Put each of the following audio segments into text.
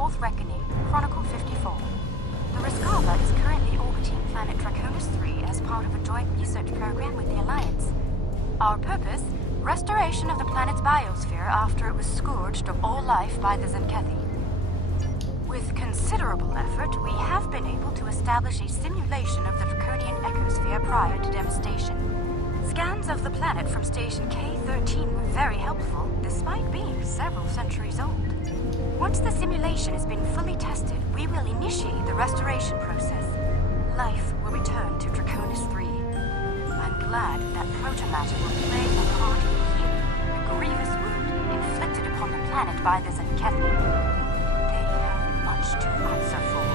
4th Reckoning, Chronicle 54. The Rescava is currently orbiting planet Draconis 3 as part of a joint research program with the Alliance. Our purpose? Restoration of the planet's biosphere after it was scourged of all life by the Zenkethi. With considerable effort, we have been able to establish a simulation of the draconian ecosphere prior to devastation. Scans of the planet from Station K-13 were very helpful, despite being several centuries old. Once the simulation has been fully tested, we will initiate the restoration process. Life will return to Draconis 3. I'm glad that protomatter will play a part in healing the grievous wound inflicted upon the planet by the Zenkethi. They have much to answer for.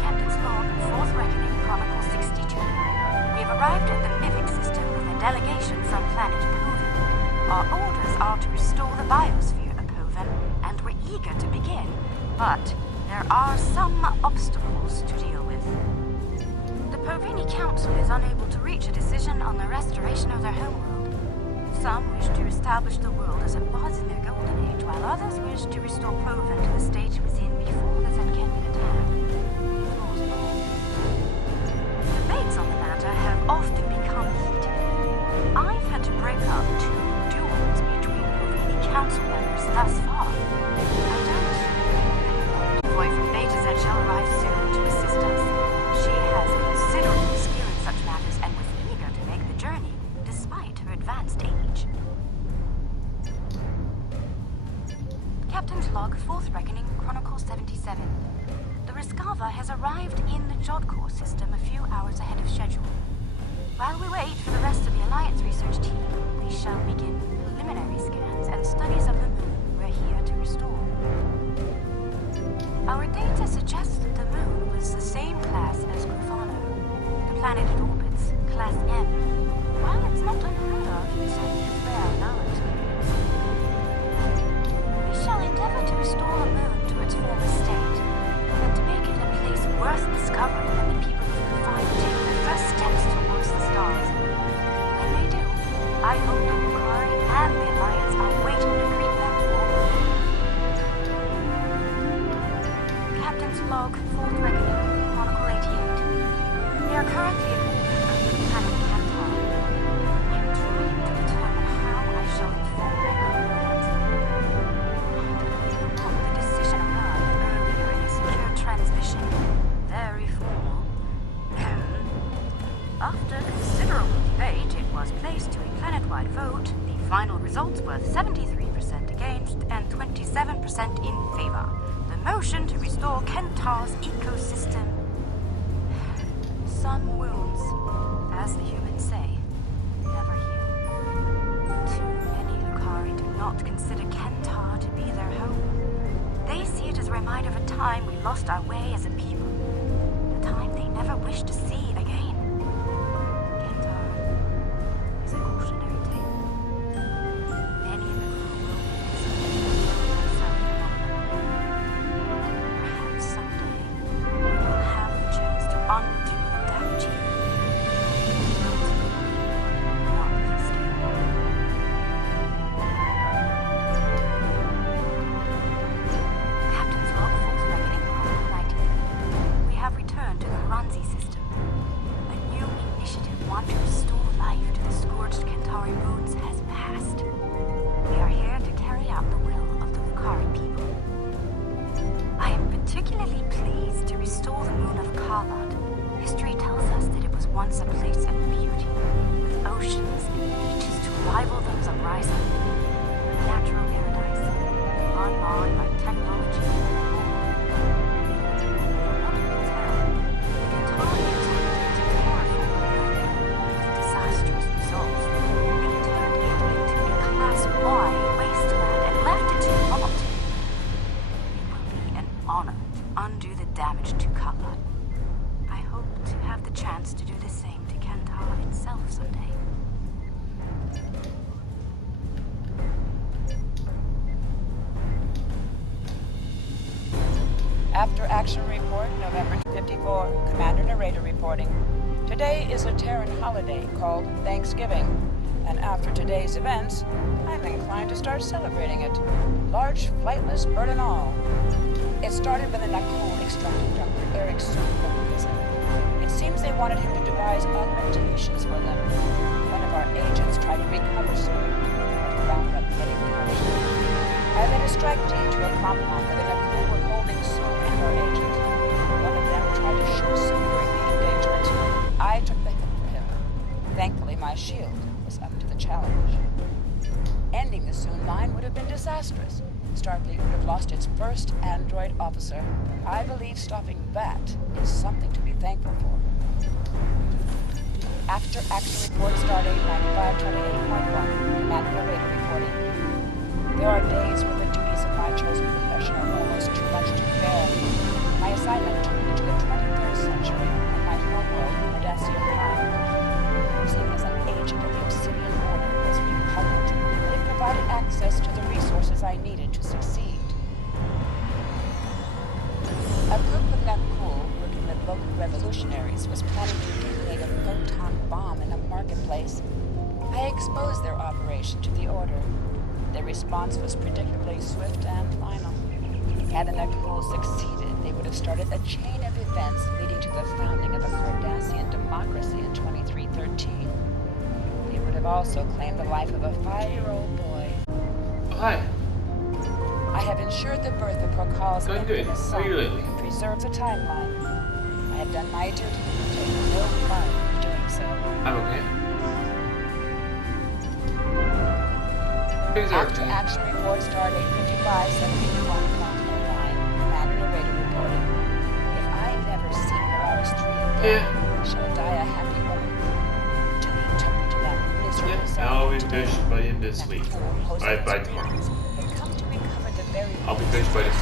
Captain's Log, 4th Reckoning, Chronicle 62. We have arrived at the Mimic system with a delegation from planet Poven. Our orders are to restore the biosphere of Poven, and we're eager to begin, but there are some obstacles to deal with. The Povini Council is unable to reach a decision on the restoration of their homeworld. Some wish to establish the world as it was in their golden age, while others wish to restore Poven to the state it was in before the Zenkethi attack. Debates on the matter have often become heated. I've had to break up 2 duels between Povini Council members thus far. I don't. The boy from Beta Z shall arrive soon to assist us. She has considerable skill in such matters and was eager to make the journey, despite her advanced age. Captain's Log, 4th Reckoning, Chronicle 77. The Rescava has arrived in the Jodkor system a few hours ahead of schedule. While we wait for the rest of the Alliance research team, we shall begin preliminary scans and studies of the moon we're here to restore. Our data suggests that the moon was the same class as Grufano. The planet it orbits, Class M. While it's not unheard of, it's only a rare knowledge. We shall endeavor to restore the moon to its former state, and to make it a place worth discovering when the people of Grufano take their first steps towards the stars. When they do, I hope the lukari and the Alliance are waiting to greet them warmly. Captain's Log, 4th Reckoning, Chronicle 88. We are currently in orbit over the planet Kantar. I'm trying to determine how I shall inform my coordinates. The decision arrived earlier in a secure transmission. Very formal. After considerable debate, it was placed to a planet-wide vote. The final results were 73% against and 27% in favor. The motion to restore Kentar's ecosystem. Some wounds, as the humans say, never heal. Too many lukari do not consider Kentar to be their home. They see it as a reminder of a time we lost our way as a people. A time they never wish to see again. Kentar is a cautionary tale. Many in the crew will be themselves among them. Perhaps someday we will have the chance to undo the damage here. Not this day. Captain's Log, 4th Reckoning, Chronicle 90. We have returned to the Ranzi system. A new initiative want to restore life to the scourged Kentari moons has passed. We are here to carry out the will of the Lukari people. I am particularly pleased to restore the moon of Karlat. History tells us that it was once a place of beauty, with oceans and beaches to rival those of Ryza. A natural paradise, unmarred by technology and war. From what we can tell, the Kentarians attempted to terraform the moon, with disastrous results. They turned it into a Class Y wasteland and left it to rot. It will be an honor to undo the damage to Karlat. I hope to have the chance to do the same to Kentar itself someday. After Action Report, November 54, Commander Narrator reporting. Today is a Terran holiday called Thanksgiving, And after today's events, I'm inclined to start celebrating it. Large, flightless bird and all. It started when the Nakul extracted Dr. Eric Soon from prison. It seems they wanted him to devise augmentations for them. One of our agents tried to recover Soon, but wound up getting punished. I led a strike team to a compound where the Nakul were holding Soon and our agent. One of them tried to shoot Soon during the engagement. I took the hit for him. Thankfully, my shield was up to the challenge. Ending the Soon line would have been disastrous. Starfleet would have lost its first android officer. I believe stopping that is something to be thankful for. After action report stardate 9528.1, Commander Narrator reporting. There are days where the duties of my chosen profession are almost too much to bear. My assignment took me to the 23rd century and my homeworld, Cardassian Prime. Posing as an agent of the Obsidian Order was repugnant, but it provided access to the resources I needed to succeed. A group of Nakul working with local revolutionaries was planning to detonate a photon bomb in a marketplace. I exposed their operation to the Order. Their response was predictably swift and final. Had the Nakul succeeded, they would have started a chain of events leading to the founding of a Cardassian democracy in 2313. They would have also claimed the life of a 5-year-old boy. Hi. I have ensured the birth of Prokal's Going good. infamous How are you son lately? and preserved the timeline. I have done my duty and taken no pride in doing so. I'm okay. Things are After okay. action report stardate 5571.9, Commander Narrator reporting. If I never see Polaris 3 again, I shall die a happy woman. Duty took me to that miserable Yeah, I'll be today. finished by the end of this week. By tomorrow. Had come to recover the very I'll be finished by this. I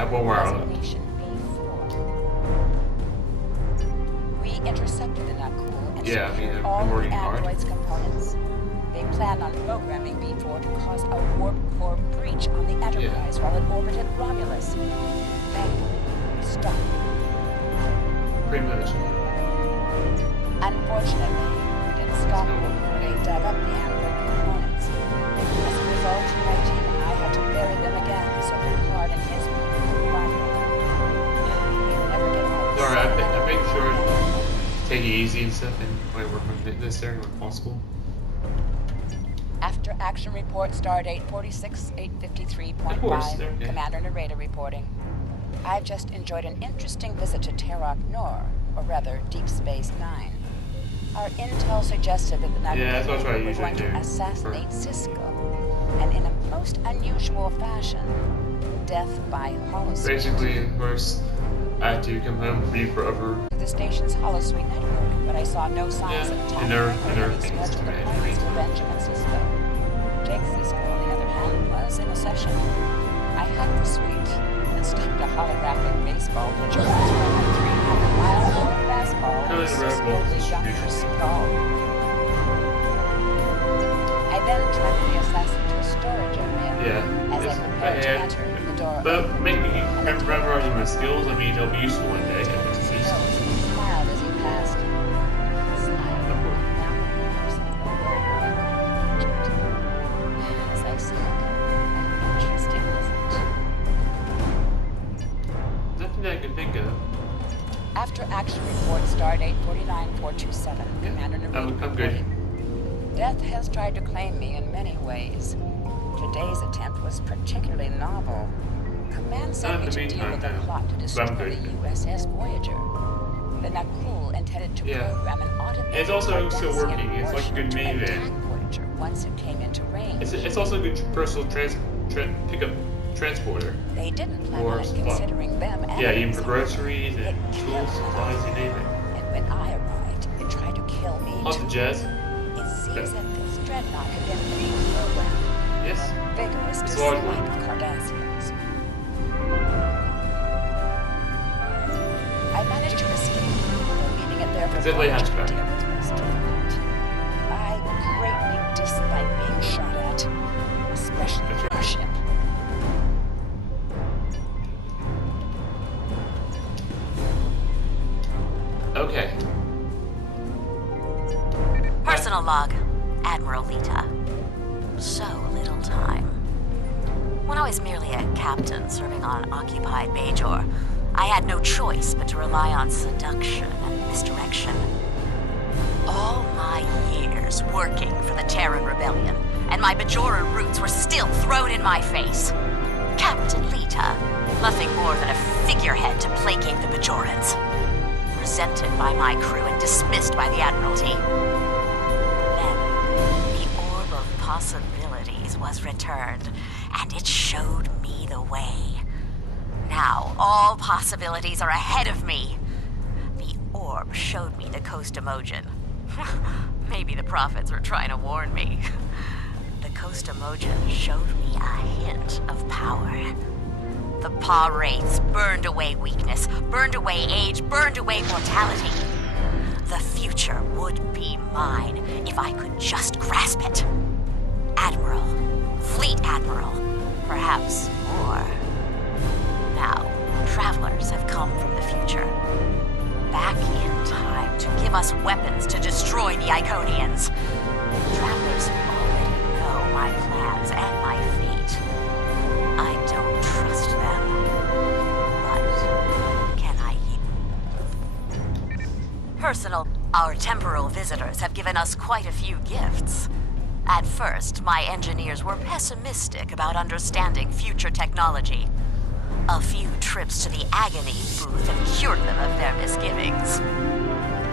have one more out. Designation B4. We intercepted the Nakul and Yeah, I mean, secured I'm all the working hard. android's components. They planned on programming B4 to cause a warp core breach on the Enterprise while it orbited Romulus. Thankfully, we stopped. Pretty much. Unfortunately, we didn't stop them before they dug up the android components. As a result, my team and I had to bury them again so Picard and his people could find them. We may never get home. Alright, I make sure to take it easy and stuff and try to work on this area when possible. After action report stardate Of course, 46853.5, okay. Commander Narrator reporting. I've just enjoyed an interesting visit to Terok Nor, or rather Deep Space Nine. Our intel suggested that the Yeah, that's what I were usually going to do. assassinate Cisco, and in a most unusual fashion, death by holosuite. Basically, first, I had to come home, be forever. To the station's holosuite network, but I saw no signs Yeah, of and tampering there- or and there are any things scheduled to it. appointments for Benjamin Cisco. Jake Cisco, on the other hand, was in a session. I hacked the suite and stopped a holographic baseball pitcher from throwing a 300-mile-an-hour fastball Kind of at the red ball Cisco's younger distribution. skull. I then tracked the assassin to a storage area. Yeah. As I Yes, prepared to had- enter, the door But making memorizing my skills, I mean, they'll be useful one day. At least. He smiled as he passed. Smiled. Now the person in the world as I said, an interesting visit. Nothing that I can think of. After action report stardate 49427, Commander Narrator I'm good. reporting. Death has tried to claim me in many ways. Today's attempt was particularly novel. Command sent me in the to deal meantime, with a no. plot to destroy I'm the good. USS Voyager. The Nakul intended to Yeah. program an automated It's also still Cardassian working. It's like a good warship to minivan. attack Voyager once it came into range. It's also a good personal pickup transporter. They didn't plan Or on supply. considering them Yeah, even enemies. for groceries It and killed tools, supplies, you name it. And when I arrived, it tried to kill me Lots of too. jazz. It seems that this dreadnought had been reprogrammed. Yes. Vigorous It's a large dislike one. of Cardassians. I managed to escape, though leaving it there for It's a late Voyager to hatchback. deal with was difficult. I greatly dislike being shot at, especially That's right. our ship. Okay. Personal log. Admiral Lita. So little time. When I was merely a captain serving on an occupied Bajor, I had no choice but to rely on seduction and misdirection. All my years working for the Terran Rebellion, and my Bajoran roots were still thrown in my face. Captain Lita, nothing more than a figurehead to placate the Bajorans. Resented by my crew and dismissed by the Admiralty. Then, the Orb of Possibilities was returned, and it showed me the way. Now, all possibilities are ahead of me. The orb showed me the Coast Emojin. Maybe the prophets were trying to warn me. The Coast Emojin showed me a hint of power. The Pa Wraiths burned away weakness, burned away age, burned away mortality. The future would be mine if I could just grasp it. Admiral, Fleet Admiral, perhaps more. Now, travelers have come from the future. Back in time to give us weapons to destroy the Iconians. Travelers already know my plans and my fate. I don't trust them. But can I... Personal, our temporal visitors have given us quite a few gifts. At first, my engineers were pessimistic about understanding future technology. A few trips to the Agony booth have cured them of their misgivings.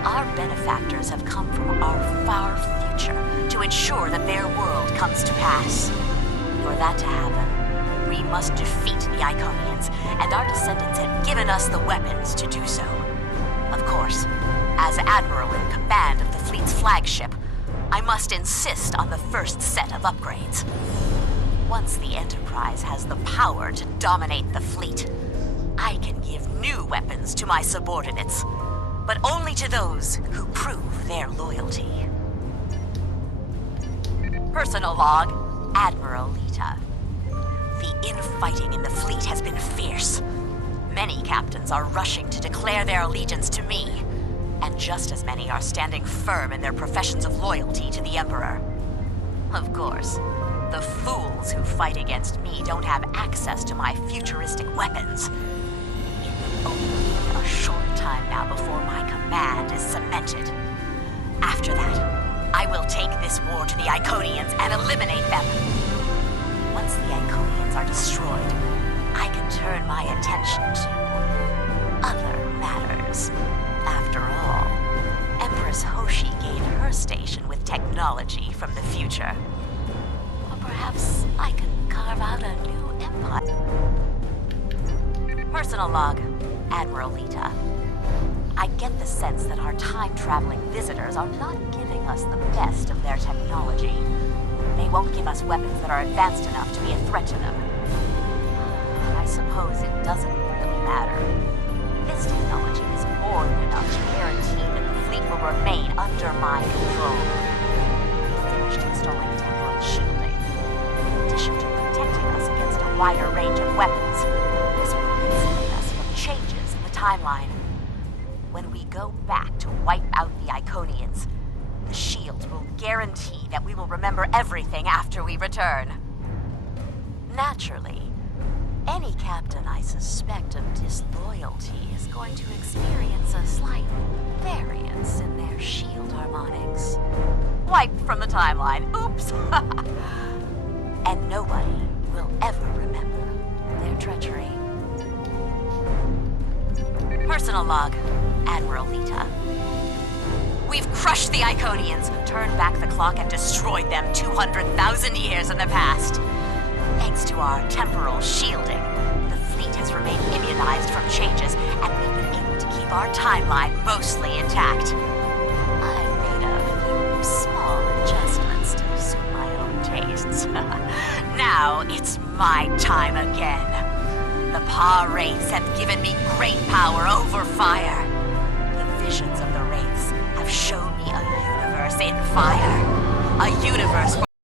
Our benefactors have come from our far future to ensure that their world comes to pass. For that to happen, we must defeat the Iconians, and our descendants have given us the weapons to do so. Of course, as Admiral in command of the fleet's flagship, I must insist on the first set of upgrades. Once the Enterprise has the power to dominate the fleet, I can give new weapons to my subordinates, but only to those who prove their loyalty. Personal log, Admiral Lita. The infighting in the fleet has been fierce. Many captains are rushing to declare their allegiance to me, and just as many are standing firm in their professions of loyalty to the Emperor. Of course, the fools who fight against me don't have access to my futuristic weapons. It will only be a short time now before my command is cemented. After that, I will take this war to the Iconians and eliminate them. Once the Iconians are destroyed, I can turn my attention to other matters. After all, Empress Hoshi gained her station with technology from the future. Perhaps I can carve out a new empire. Personal log, Admiral Lita. I get the sense that our time-traveling visitors are not giving us the best of their technology. They won't give us weapons that are advanced enough to be a threat to them. I suppose it doesn't really matter. This technology is more than enough to guarantee that the fleet will remain under my control. We finished installing temporal shielding. In addition to protecting us against a wider range of weapons, this will insulate us from changes in the timeline. When we go back to wipe out the Iconians, the shield will guarantee that we will remember everything after we return. Naturally, any captain I suspect of disloyalty is going to experience a slight variance in their shield harmonics. Wiped from the timeline. Oops! And nobody will ever remember their treachery. Personal log, Admiral Lita. We've crushed the Iconians, turned back the clock, and destroyed them 200,000 years in the past. Thanks to our temporal shielding, the fleet has remained immunized from changes, and we've been able to keep our timeline mostly intact. I've made a few small adjustments to suit my own tastes. Now it's my time again. The Pa Wraiths have given me great power over fire. The visions of the Wraiths have shown me a universe in fire. A universe